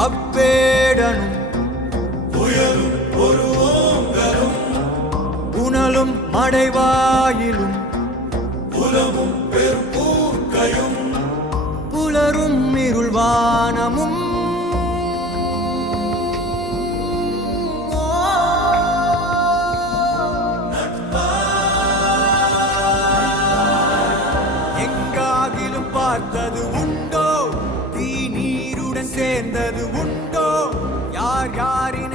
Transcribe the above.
அவ்வேடனும் புயலும் ஒரு ஓங்கலும் புனலும் மடைவாயிலும் புலமும் பெரும்பூக்கையும் புலரும் இருள்வானமும் எங்காகிலும் பார்த்தது உண்டோ தீ நீருடன் சேர்ந்தது உண்டோ யார் யாரின்